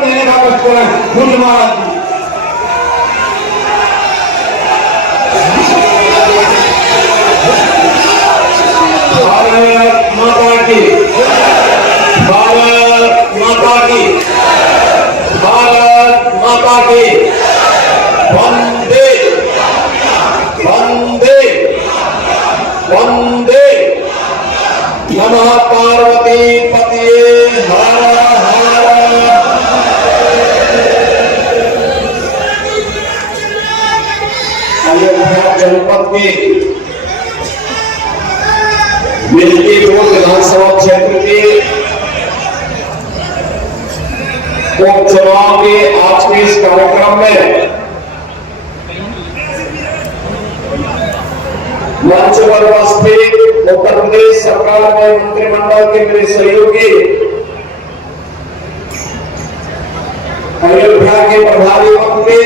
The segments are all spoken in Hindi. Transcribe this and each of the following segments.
देने का कुछ बोले धन्यवाद। भारत माता की, भारत माता की, भारत माता की। वंदे वंदे वंदे। नमः पार्वती पतिये हर हर। अयोध्या जनपद के मिल्कीपुर विधानसभा क्षेत्र के उपचुनाव के आज के इस कार्यक्रम में मंच पर उपस्थित उत्तर प्रदेश सरकार के मंत्रिमंडल के मेरे सहयोगी, अयोध्या के प्रभारी मंत्री,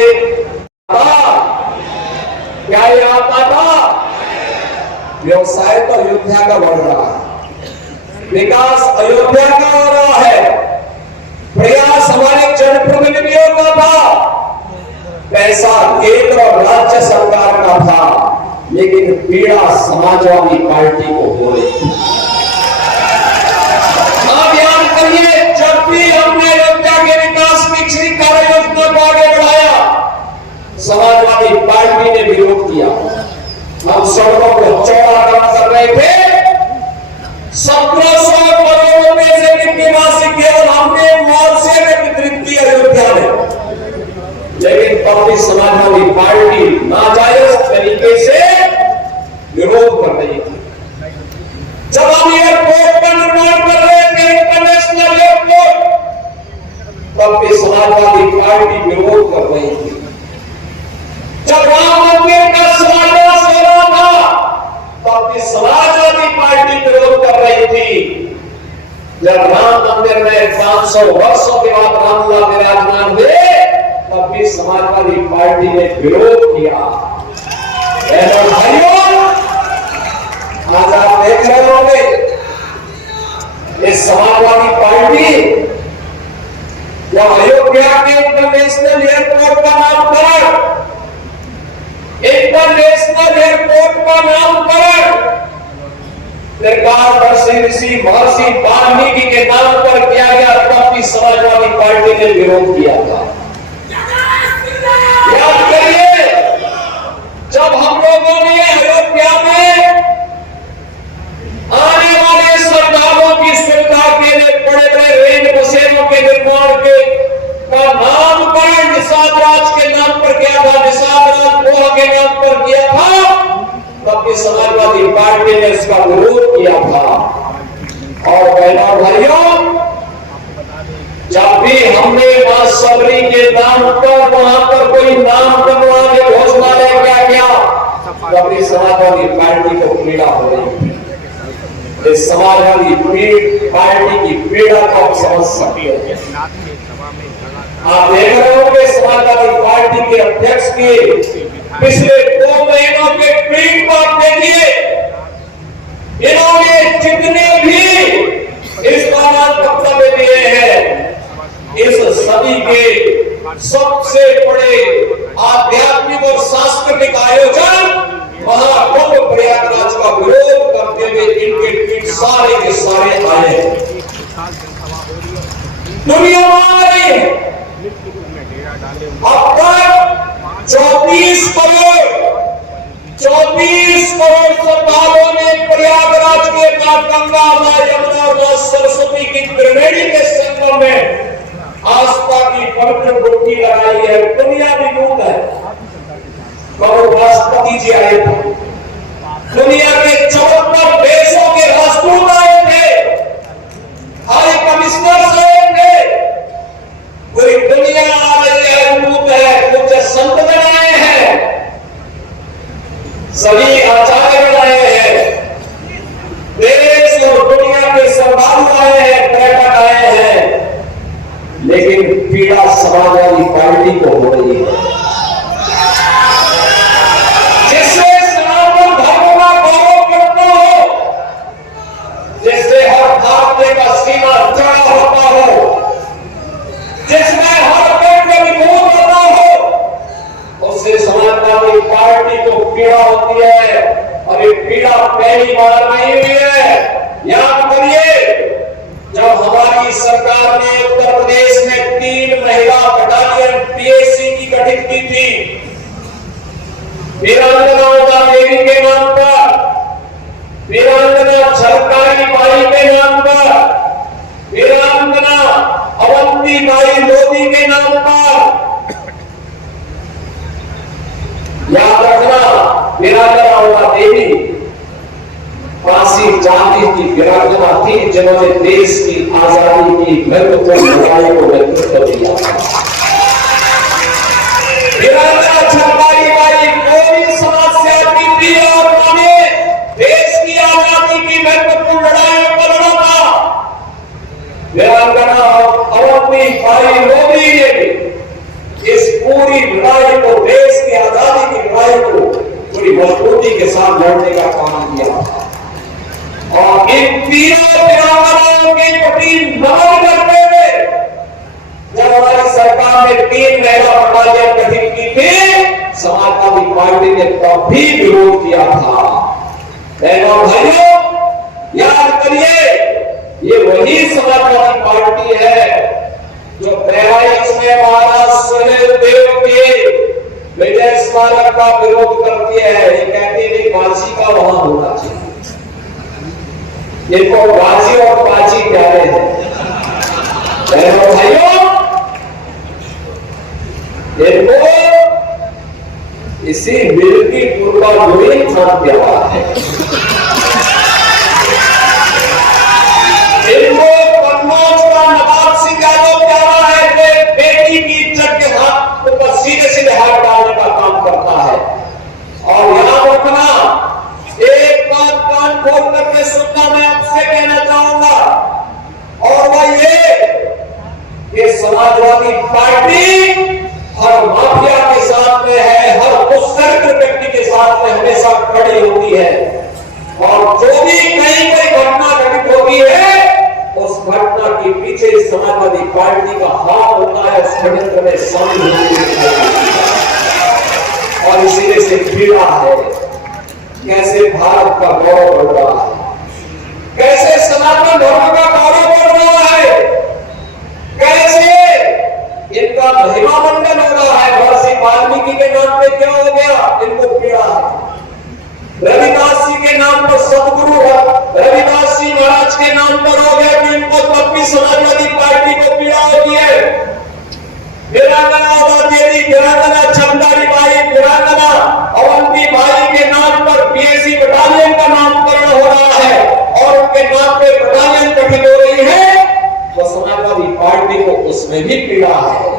क्या ये आता था? व्यवसाय तो अयोध्या का बढ़ रहा है, विकास अयोध्या का हो रहा है, प्रयास हमारे जनप्रतिनिधियों का था, पैसा केंद्र और राज्य सरकार का था, लेकिन पीड़ा समाजवादी पार्टी को हो रही थी। आप याद करिए, जब भी हमने अयोध्या के विकास की किसी कार्य योजना को आगे बढ़ाया, समाजवादी पार्टी ने विरोध किया। हम सड़कों को चौड़ा कर रहे थे, 1700 करोड़ रुपए से कितनी राशि केवल हमने मुआवजे में वितरित की अयोध्या में, लेकिन तब भी समाजवादी पार्टी नाजायज तरीके से विरोध कर रही थी। जब हम एयरपोर्ट का निर्माण कर रहे थे, इंटरनेशनल एयरपोर्ट, तब भी समाजवादी पार्टी विरोध कर रही थी। जब राम मंदिर का शिलान्यास हो रहा था, तब भी समाजवादी पार्टी विरोध कर रही थी। जब राम मंदिर में 500 वर्षों के बाद रामलला विराजमान हुए, तब भी समाजवादी पार्टी ने विरोध किया। भाइयों, आज आप देख रहे होंगे, इस समाजवादी पार्टी जब अयोध्या के इंटरनेशनल एयरपोर्ट का नामकरण, इंटरनेशनल एयरपोर्ट का नामकरण निर्काल ऋषि महर्षि वाल्मीकि के नाम पर किया गया, तब भी समाजवादी पार्टी ने विरोध किया था। याद करिए, जब हम लोगों ने अयोध्या में आने वाले श्रद्धालुओं की सुविधा के लिए बड़े बड़े रेल बसेरों के निर्माण के का नामकरण निषाद राज के नाम पर किया था, निषाद राज गोहा के नाम पर किया था, तब भी समाजवादी पार्टी ने इसका विरोध किया था। और बहनों भाइयों, जब भी हमने मां सबरी के नाम पर वहां पर कोई नाम बनवा के घोषणालय क्या किया, तब भी समाजवादी पार्टी को पीड़ा हो रही थी। इस समाजवादी पार्टी की पीड़ा को आप समझ सकते हैं। आप देख रहे होंगे, समाजवादी पार्टी के अध्यक्ष के पिछले 2 महीनों के ट्वीट को आप देखिए, इन्होंने जितने भी इस दौरान वक्तव्य दिए हैं, इस सदी के सबसे बड़े आध्यात्मिक और सांस्कृतिक आयोजन महाकुंभ प्रयागराज का विरोध करते हुए इनके ट्वीट सारे के सारे आए। दुनिया में अब तक 24 करोड़ श्रद्धालुओं ने प्रयागराज के मां गंगा, मां यमुना और मां सरस्वती की त्रिवेणी के संगम में आस्था की पवित्र डुबकी लगाई है। दुनिया भी दूध है, राष्ट्रपति जी आए थे, दुनिया के 74 देशों के राष्ट्रदूत आए थे, हाई कमिश्नर आए थे, पूरी दुनिया आ रही है, अद्भुत है। कुछ संत आए हैं, सभी आचार्य आए हैं, देश और दुनिया के श्रद्धालु आए हैं, पर्यटक आए हैं, लेकिन पीड़ा समाजवादी पार्टी को हो रही है, जिससे सनातन धर्म का गौरव करना हो, जिससे हर भारतीय का सीना चढ़ा होता हो, जिसमें पहली बार नहीं हुई है। याद करिए, जब हमारी सरकार ने उत्तर प्रदेश में 3 महिला बटालियन पीएसी की गठित की थी, वीरांगना उमा देवी के नाम पर, वीरांगना झलकारी बाई के नाम पर, वीरांगना अवंती बाई लोधी के नाम पर। याद रखना, वीरांगना उमा देवी फांसी जाति की वीरांगना थी, जिन्होंने देश की आजादी की महत्वपूर्ण लड़ाई को नेतृत्व दिया। वीरांगना झलकारी बाई कोई समाज से आती थी और उन्होंने देश की आजादी की महत्वपूर्ण लड़ाई को लड़ा था। वीरांगना अवंती बाई लोधी ने इस पूरी लड़ाई को, देश की आजादी की लड़ाई को पूरी मजबूती के साथ लड़ने का काम किया और इन तीनों वीरांगनाओं के प्रति नमन करते हुए जब हमारी सरकार ने 3 महिला बटालियन गठित की थी, समाजवादी पार्टी ने तब भी विरोध किया था। बहनों भाइयों, याद करिए, ये वही समाजवादी पार्टी है जो बहराइच में महाराज सुहेलदेव के विजय स्मारक का विरोध करती है। ये कहती है काशी का वहां होना चाहिए। इनको गाजी और पाची प्यारे हैं। बहनों भाइयों, इनको इसी मिल्कीपुर का मुरीद खान प्यारा है। इनको कन्नौज का नवाब सिंह यादव प्यारा है, जो बेटी की इज्जत के हाथ ऊपर सीधे सीधे हाथ डालने का काम करता है। और याद रखना, एक बात कान खोल करके सुनना मैं आपसे कहना चाहूंगा, और वह ये कि समाजवादी पार्टी हर माफिया के साथ में है, हर दुष्चरित्र व्यक्ति के साथ में हमेशा खड़ी होती है। और जो भी कहीं कोई घटना घटित होती है, उस घटना के पीछे समाजवादी पार्टी का हाथ होता है, उस षड्यंत्र में शामिल होती है। और इसीलिए से पीड़ा है कैसे भारत का गौरव बढ़ रहा है, कैसे सनातन धर्म का गौरव बढ़ रहा है, कैसे इनका महिमा मंडन हो रहा है। महर्षि वाल्मीकि के नाम पे क्या हो गया, इनको पीड़ा है। रविदास जी के नाम पर सदगुरु रविदास जी महाराज के नाम पर हो गया कि इनको तब भी समाजवादी पार्टी को पीड़ा होती है। वीरांगना देवी, वीरांगना झलकारी बाई, वीरांगना अवंती बाई के नाम पर पीएसी बटालियन का नामकरण हो रहा है और उनके नाम पे बटालियन गठित हो रही है, तो समाजवादी पार्टी को उसमें भी पीड़ा है।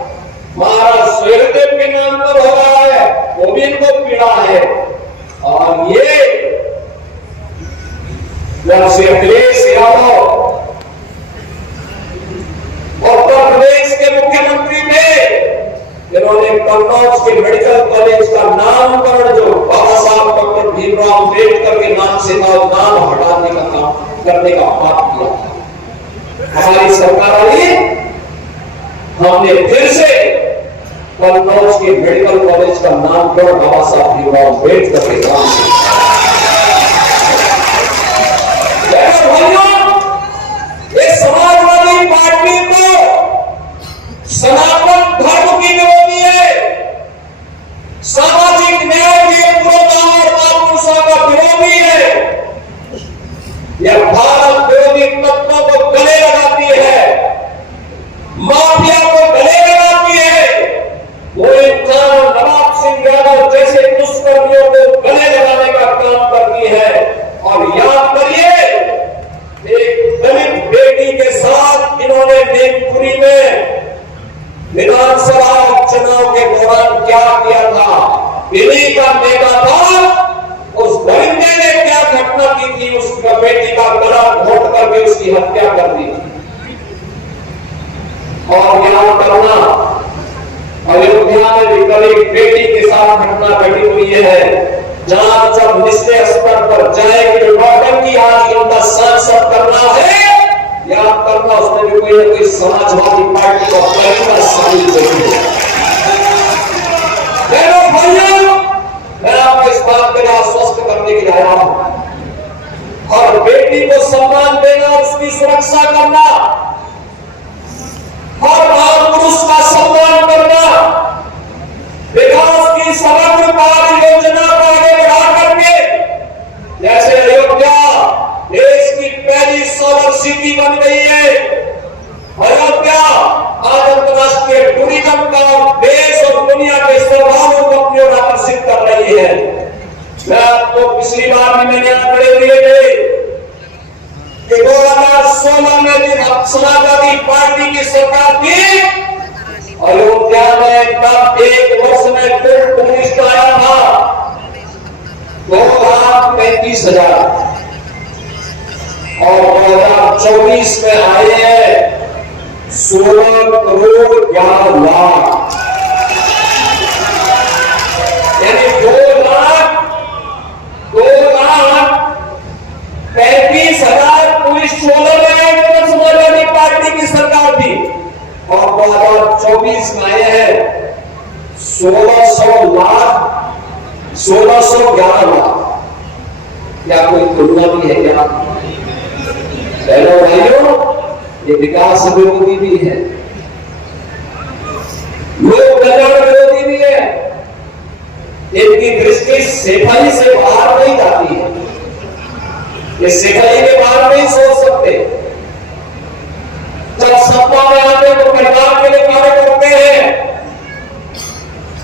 महाराज सुहेलदेव के नाम पर हो रहा है, वो भी इनको पीड़ा है। और ये जब से अखिलेश यादव उत्तर प्रदेश के मुख्यमंत्री थे, जिन्होंने कन्नौज के मेडिकल कॉलेज का नामकरण जो बाबा साहब डॉक्टर भीमराव अम्बेडकर के नाम से था, नाम हटाने का काम करने का पाप किया। हमारी सरकार आई, हमने फिर से कन्नौज के मेडिकल कॉलेज का नामकरण बाबा साहब भीमराव अम्बेडकर के नाम से। समाजवादी पार्टी तो सनातन धर्म की विरोधी है, सामाजिक न्याय के पुरोधार महापुरुषों का विरोधी है, यह भारत विरोधी तत्वों को गले लगाती है, माफिया को गले लगाती है। वही खान नवाब सिंह यादव जैसे दुष्कर्मियों को गले लगाने का काम करती है। और याद करिए, एक दलित बेटी के साथ इन्होंने मैनपुरी में विधानसभा चुनाव के दौरान क्या किया था। इन्हीं का नेता था, उस दरिंदे ने क्या घटना की थी, उस बेटी का गला घोट करके उसकी हत्या कर दी थी। और याद करना, अयोध्या में भी कल एक बेटी के साथ घटना घटी हुई है, जहां जब निचले स्तर पर जाए कि नौटंकी आज उनका सांसद करना है, याद करना उसमें भी कोई ना कोई समाजवादी पार्टी को पहला शामिल करेंगे। मैं आपको इस बात के लिए आश्वस्त करने के लिए आया हूं उसकी सुरक्षा करना, हर महापुरुष का सम्मान करना, विकास की समग्र कार्य योजना को आगे बढ़ा करके, जैसे अयोध्या देश की पहली सोलर सिटी बन गई है, अयोध्या आज अंतरराष्ट्रीय टूरिज्म का देश और दुनिया के श्रद्धालुओं को अपनी ओर आकर्षित कर रही है। मैं आपको पिछली बार भी मैंने आंकड़े दिए थे कि 2016 में जब समाजवादी पार्टी की सरकार थी, अयोध्या में तब एक वर्ष में कुल टूरिस्ट आया था 2,35,000 और 2024 में आए हैं 16 करोड़ 11 लाख, यानी 2,35,000 टूरिस्ट 16 में समाजवादी पार्टी की सरकार थी और 2024 में आए हैं 1611 लाख। क्या कोई तुलना भी है क्या? बहनों भाइयों, ये विकास विरोधी भी है, लोक कल्याण विरोधी भी है। इनकी दृष्टि सफाई से बाहर नहीं जाती है, ये सफाई के बाहर नहीं सोच सकते। जब सत्ता में आते तो परिवार के लिए कार्य करते हैं,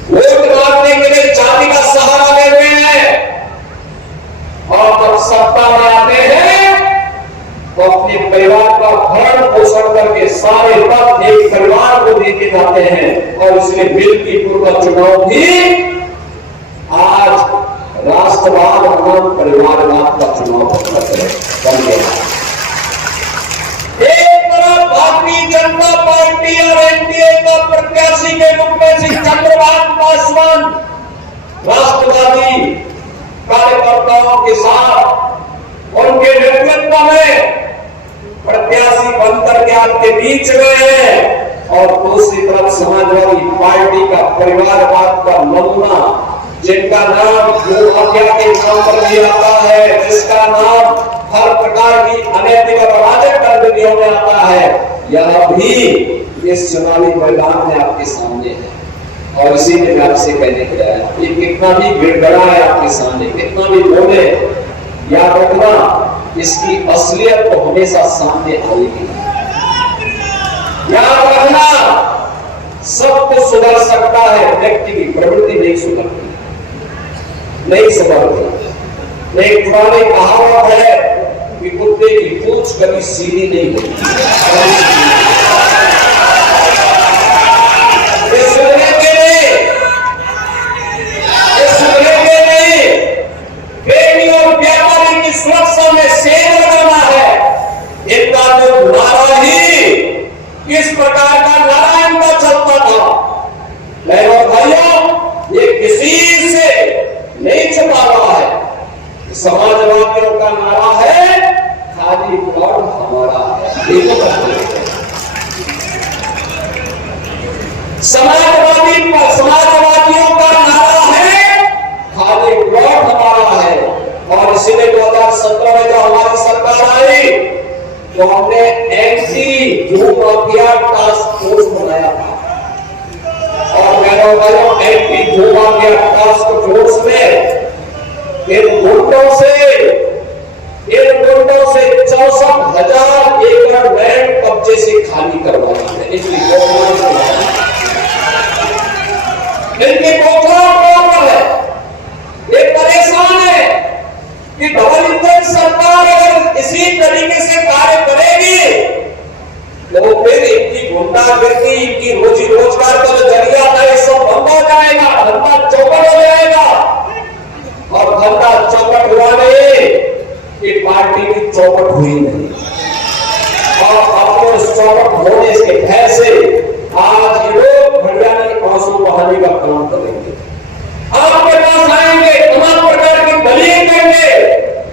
वोट मांगने के लिए जाति का सहारा लेते हैं, और जब सत्ता में आते हैं तो अपने परिवार का भरण पोषण करके सारे पद एक परिवार को देके जाते हैं। और इसलिए मिल्कीपुर का चुनाव भी आज राष्ट्रवाद बनाम परिवारवाद का चुनाव बन गया। एक तरफ भारतीय जनता पार्टी और एनडीए का प्रत्याशी के रूप में श्री चंद्रबाबू पासवान राष्ट्रवादी कार्यकर्ताओं के साथ उनके नेतृत्व में प्रत्याशी बनकर के आपके बीच में है, और दूसरी तरफ समाजवादी पार्टी का परिवारवाद का नमूना, जिनका नाम भू हत्या के नाम पर भी आता है, जिसका नाम हर प्रकार की अनैतिक और अराजक गतिविधियों में आता है, यह भी इस चुनावी मैदान में आपके सामने है। और इसी में मैं आपसे कहने के लिए ये कितना भी गिड़गड़ा है आपके सामने, कितना भी बोले, याद रखना इसकी असलियत तो हमेशा सामने आएगी। याद रखना सब कुछ सुधर सकता है, व्यक्ति की प्रवृत्ति नहीं सुधरती, नहीं सुधरती। एक पुरानी कहावत है कि कुत्ते की पूंछ कभी सीधी नहीं होती। सुरक्षा में सेल लगाना है, इनका जो नारा ही किस प्रकार का नारा इनका चलता था। बहनों भाइयों, ये किसी से नहीं छुपा रहा है। समाजवादियों का नारा है खाली प्लॉट हमारा है। समाजवादियों का नारा है खाली प्लॉट हमारा है। और इसीलिए 2017 में जब हमारी सरकार आई तो हमने एंटी भू माफिया टास्क फोर्स बनाया था, और मैंने एंटी भू माफिया टास्क फोर्स में इन गुंडों से 64,000 एकड़ लैंड कब्जे से खाली करवाना है। इसलिए इनकी पोखरा है, ये परेशान है कि डबल इंजन सरकार अगर इसी तरीके से कार्य करेगी तो फिर इनकी गुंडागर्दी, इनकी रोजी रोजगार का जो जरिया था ये सब बंद हो जाएगा, धंधा चौपट हो जाएगा। और धंधा चौपट हुआ नहीं कि पार्टी की चौपट हुई नहीं, और अपने उस चौपट होने के भय से आज ये लोग हरियाणा के आंसू बहाने का काम करेंगे, आपके पास आएंगे, तमाम प्रकार की दलील देंगे,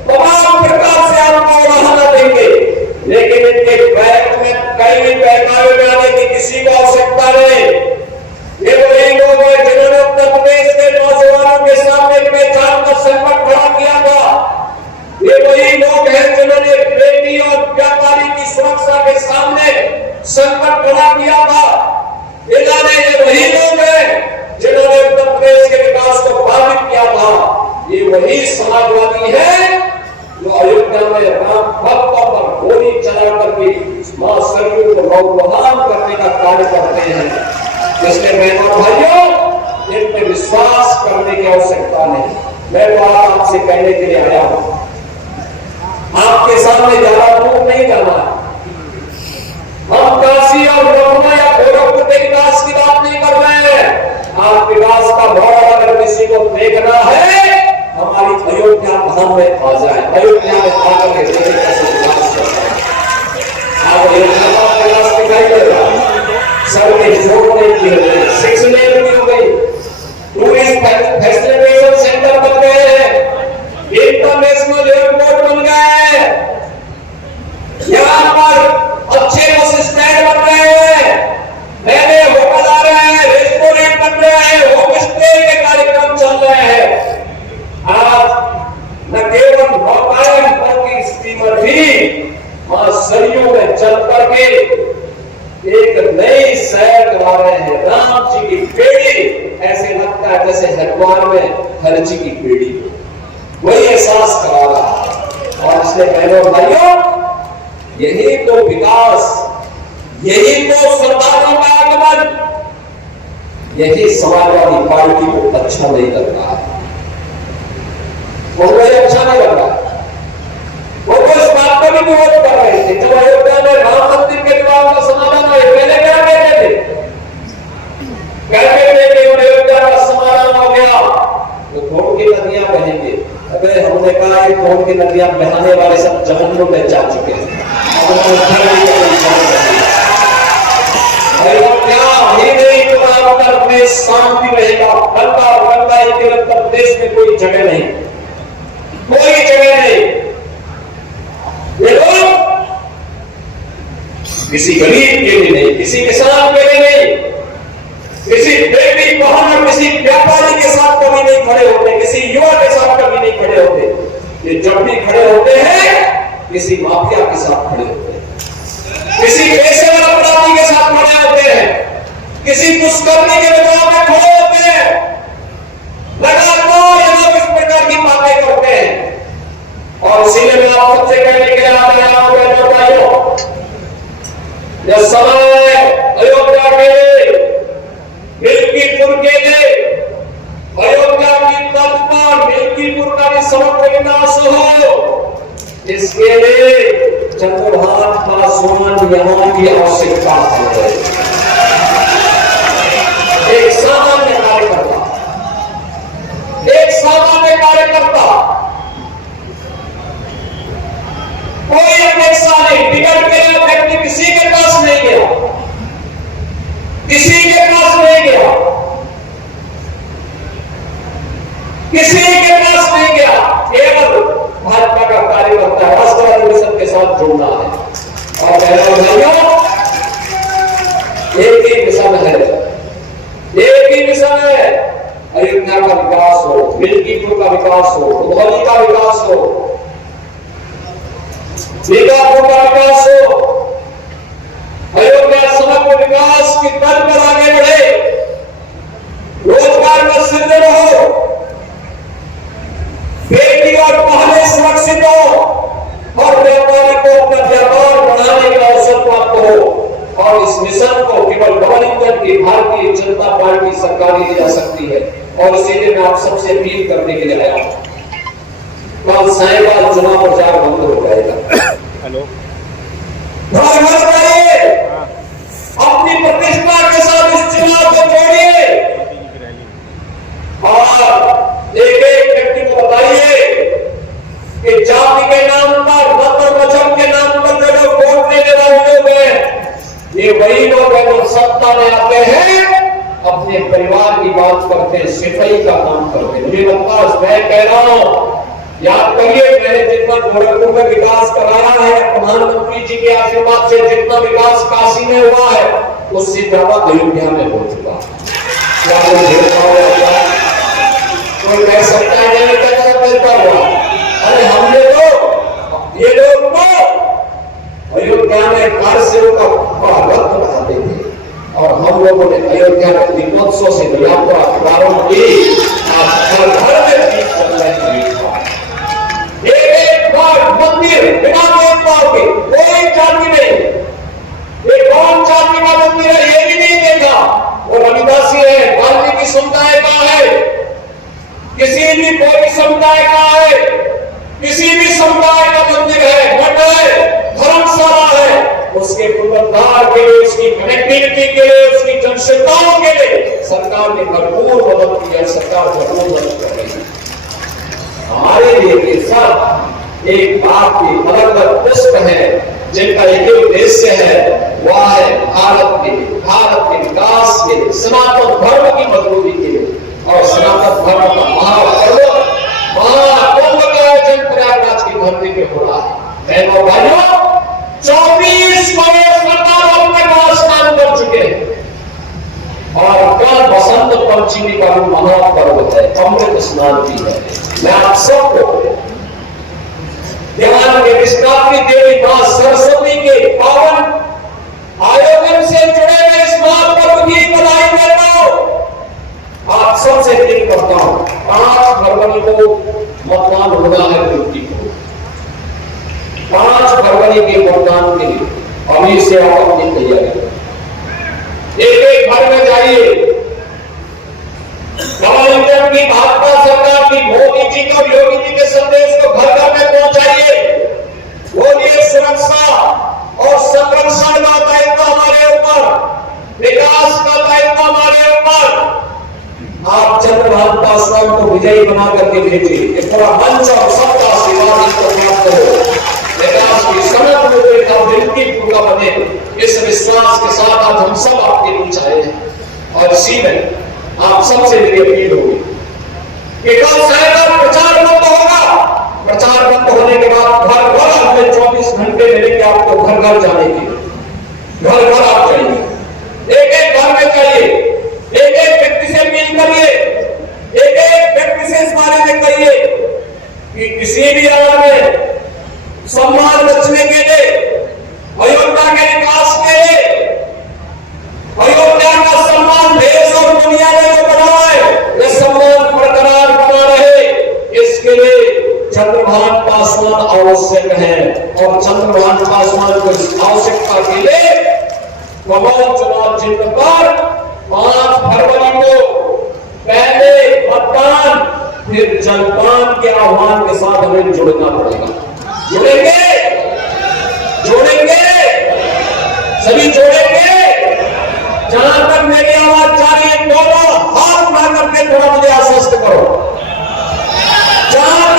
तमाम प्रकार से आपको बहाना देंगे, लेकिन इनके बैग में कहीं भी बहकावे में आने की किसी को आवश्यकता नहीं। ये वही लोग हैं जिन्होंने उत्तर प्रदेश के नौजवानों के सामने पहचान का संकट खड़ा किया था। ये वही लोग हैं जिन्होंने बेटी और व्यापारी की किया था। इन्होंने ये वही लोग हैं जिन्होंने उत्तर प्रदेश के विकास को बाधित किया था। ये वही समाजवादी है जो अयोध्या में राम भक्तों पर गोली चला करके मां सरयू को नौबहाल करने का कार्य करते हैं। इसलिए बहनों भाइयों, इन पे विश्वास करने की आवश्यकता नहीं। मैं तो आपसे कहने के लिए आया हूं, आपके सामने ज्यादा दूर नहीं करना है। हम काशी और लखनऊ या गोरखपुर के विकास की बात नहीं कर रहे हैं। आप विकास का मॉडल अगर किसी को देखना है, हमारी अयोध्या धाम में आ जाए। अयोध्या में आकर के देखे कैसे विकास करते हैं। आप अयोध्या का विकास दिखाई दे रहा है। सड़कें जोड़ने की हो गई, 6 लेन की हो गई, टूरिस्ट फैसिलिटेशन सेंटर बन गए हैं, इंटरनेशनल एयरपोर्ट बन गए हैं, यहाँ पर अच्छे बस स्टैंड बन रहे हैं, नए नए होटल आ रहे हैं, रेस्टोरेंट बन रहे हैं, होम स्टे के कार्यक्रम चल रहे हैं। आज न केवल नौकायन बल्कि स्टीमर भी मां सरयू में चल करके एक नई सैर करा रहे हैं। राम जी की बेड़ी, ऐसे लगता है जैसे हरिद्वार में हर जी की बेड़ी, वही एहसास करा रहा है। और इसलिए बहनों भाइयों, यही तो विकास, यही तो सरदारों का आगमन, यही समाजवादी पार्टी को अच्छा नहीं लग रहा है। वो अच्छा नहीं लग रहा। वो तो इस बात पर भी विरोध कर रहे थे जब अयोध्या में राम मंदिर के विवाद का समाधान हुआ। पहले क्या कहते थे? कहते थे कि अयोध्या का समाधान हो गया तो खून की नदियां बहेंगे। अबे हमने कहा कि खून की नदियां बहाने वाले सब जहन्नुम में जा चुके हैं। अयोध्या ही नहीं, पूरा उत्तर प्रदेश शांति रहेगा। गंगा और गंगाई के उत्तर प्रदेश में कोई जगह नहीं, कोई जगह नहीं। ये लोग किसी गरीब के लिए नहीं, किसी किसान के लिए नहीं, किसी बेटी बहन और किसी व्यापारी के साथ कभी नहीं खड़े होते, किसी युवा के साथ कभी नहीं खड़े होते। ये जब भी खड़े होते हैं किसी माफिया के साथ खड़े होते हैं, किसी पेशेवर अपराधी के साथ खड़े होते हैं, किसी दुष्कर्मी के विरोध में खड़े होते हैं। लगातार ये लोग इस प्रकार की बातें करते हैं। और इसीलिए मैं आप सबसे कहने के लिए आ रहा हूं बहनों भाइयों, यह समय अयोध्या के लिए, मिल्कीपुर के लिए, अयोध्या की तर्ज पर मिल्कीपुर का भी समग्र विकास हो, इसके लिए चंद्रभान पासवान यहाँ की आवश्यकता है। एक सामान्य कार्यकर्ता, एक सामान्य कार्यकर्ता, कोई अपेक्षा नहीं, टिकट के लिए व्यक्ति किसी के पास नहीं गया, किसी के पास नहीं गया, किसी के पास नहीं गया, केवल भाजपा का कार्यकर्ता राष्ट्रवादी मिशन के साथ जुड़ना है। और बहनों भाइयों, एक ही मिशन है, एक ही मिशन है, अयोध्या का विकास हो, मिल्कीपुर का विकास हो, उधौली का विकास हो, बीकापुर का विकास हो, अयोध्या समग्र विकास की तर्ज पर आगे बढ़े, रोजगार का सृजन हो, बेटी और पहले सुरक्षित हो, और व्यापारी को अपना व्यापार बढ़ाने का अवसर प्राप्त हो। और इस मिशन को केवल डबल इंजन की भारतीय जनता पार्टी सरकार ही ले सकती है। और इसीलिए मैं आप सबसे अपील करने के लिए आया हूं, कल साहिबाल चुनाव प्रचार बंद हो जाएगा। हेलो, अपनी प्रतिष्ठा के साथ इस चुनाव को जोड़िए और एक एक व्यक्ति को बताइए कि जाति के नाम पर, मत और वचन के नाम पर जो लोग वोट देने वाले लोग हैं, ये वही लोग हैं जो सत्ता में आते हैं, अपने परिवार की बात करते हैं, सिफाई का काम करते हैं। मुझे लगता है, मैं कह रहा हूं, याद करिए, मैंने जितना गोरखपुर में विकास कराया है, प्रधानमंत्री जी के आशीर्वाद से जितना विकास काशी में हुआ है, उससे ज्यादा अयोध्या में हो चुका है। कोई कह सकता है नहीं कहना मिलता हुआ, अरे हमने तो, ये लोग तो अयोध्या में कार सेवों का बड़ा वक्त बढ़ाते थे, हम लोगों ने अयोध्या के दीपोत्सव से यात्रा प्रारंभ की। आज घर घर में दीप चल रहे हैं। एक मंदिर बिना भेदभाव के, कोई जाति नहीं, एक कौन जाति का मंदिर है ये भी नहीं देखा। वो रविदासी है, वाल्मीकि समुदाय का है, किसी भी कोई समुदाय का है, किसी भी समुदाय का मंदिर है, मठ है, धर्मशाला है, उसके पुनरुद्धार के लिए, उसकी कनेक्टिविटी के लिए, उसकी जनसेवाओं के लिए सरकार ने भरपूर मदद किया। सरकार भरपूर मदद कर रही है। हमारे लिए ये सब एक बात की अलग अलग पुष्प है जिनका एक उद्देश्य है, वह है भारत के विकास के लिए, सनातन धर्म की मजबूती के लिए और सनातन धर्म का महापर्व महाकुंभ का आयोजन प्रयागराज की धरती पे हो रहा है। बहनों भाइयों, 24 करोड़ श्रद्धालु अपने वहां स्नान कर चुके हैं और कल बसंत पंचमी का भी महापर्व है, अमृत स्नान की है। मैं आप सबको ध्यान के विस्तापित देवी मां सरस्वती के पावन आयोजन से जुड़े हुए इस महापर्व की बधाई देता हूं। आप सबसे अपील करता हूं, 5 फरवरी को मतदान होना है ड्यूटी को। 5 फरवरी के मतदान के लिए अभी से आप अपनी तैयारी एक घर में जाइए। गवर्नमेंट की भाजपा सरकार की मोदी जी को, योगी जी के संदेश को घर घर में पहुंचाइए। बोलिए सुरक्षा और संरक्षण का दायित्व हमारे ऊपर, विकास का दायित्व हमारे ऊपर। आप चंद्रभान पासवान को विजयी बना करके भेजिए। ये पूरा मंच और सबका आशीर्वाद इसको प्राप्त हो, विकास की सड़क में देखा विनती पूरा बने, इस विश्वास के साथ आज हम सब आपके बीच आए हैं। और इसी में आप सबसे मेरी अपील होगी कि कल शायद प्रचार बंद होगा। प्रचार बंद होने के बाद घर घर हमने 24 घंटे मिलेंगे आपको घर घर जाने के लिए। घर घर आप जाइए, एक एक घर में जाइए, एक एक व्यक्ति से अपील करिए, एक एक व्यक्ति से इस बारे में कहिए कि किसी भी हाल में सम्मान बचने के लिए, अयोध्या के विकास के लिए, अयोध्या का सम्मान देश और दुनिया में जो बना है, यह सम्मान बरकरार बना रहे, इसके लिए चंद्रभान पासवान आवश्यक है। और चंद्रभान पासवान को इस आवश्यकता के लिए कमल चुनाव चिन्ह पर 5 फरवरी को पहले मतदान फिर जलपान के आह्वान के साथ हमें जुड़ना पड़ेगा। जुड़ेंगे, जोड़ेंगे, सभी जोड़ेंगे। जहां तक मेरी आवाज जा रही है, दोनों हाथ उठा करके थोड़ा मुझे आश्वस्त करो। जहां